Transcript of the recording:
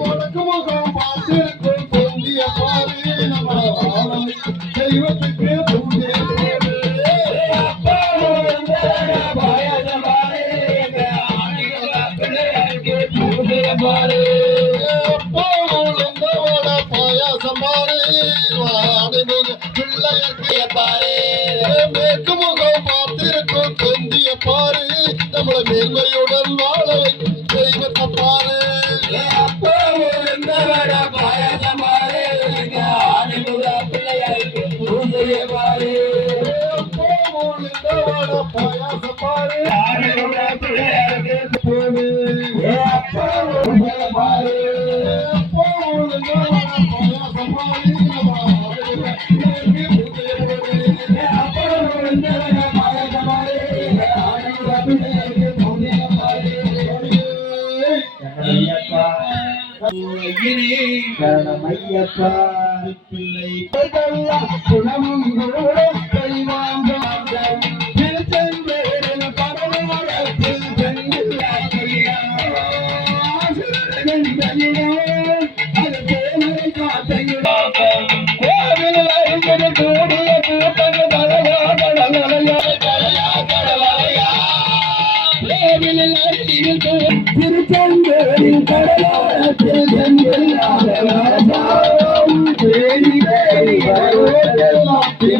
வடக்கு முகம் பார்த்திருக்கும் பொந்திய பாரு நம்ம தெய்வத்துக்கு பூஜை பாரு பாயாசம் பாரு பிள்ளைய பாரு மேற்கு முகம் பார்த்திருக்கும் தொந்திய பாரு நம்மளை மேன்மையுடன் வாழ தெய்வத்தை பாரு பாயாசம் பாரு பிள்ளைய பாரு பாயாசம் பாரு ஐயப்பா பிள்ளை குணமும் திருச்செந்தூரின் கடலோரத்தில்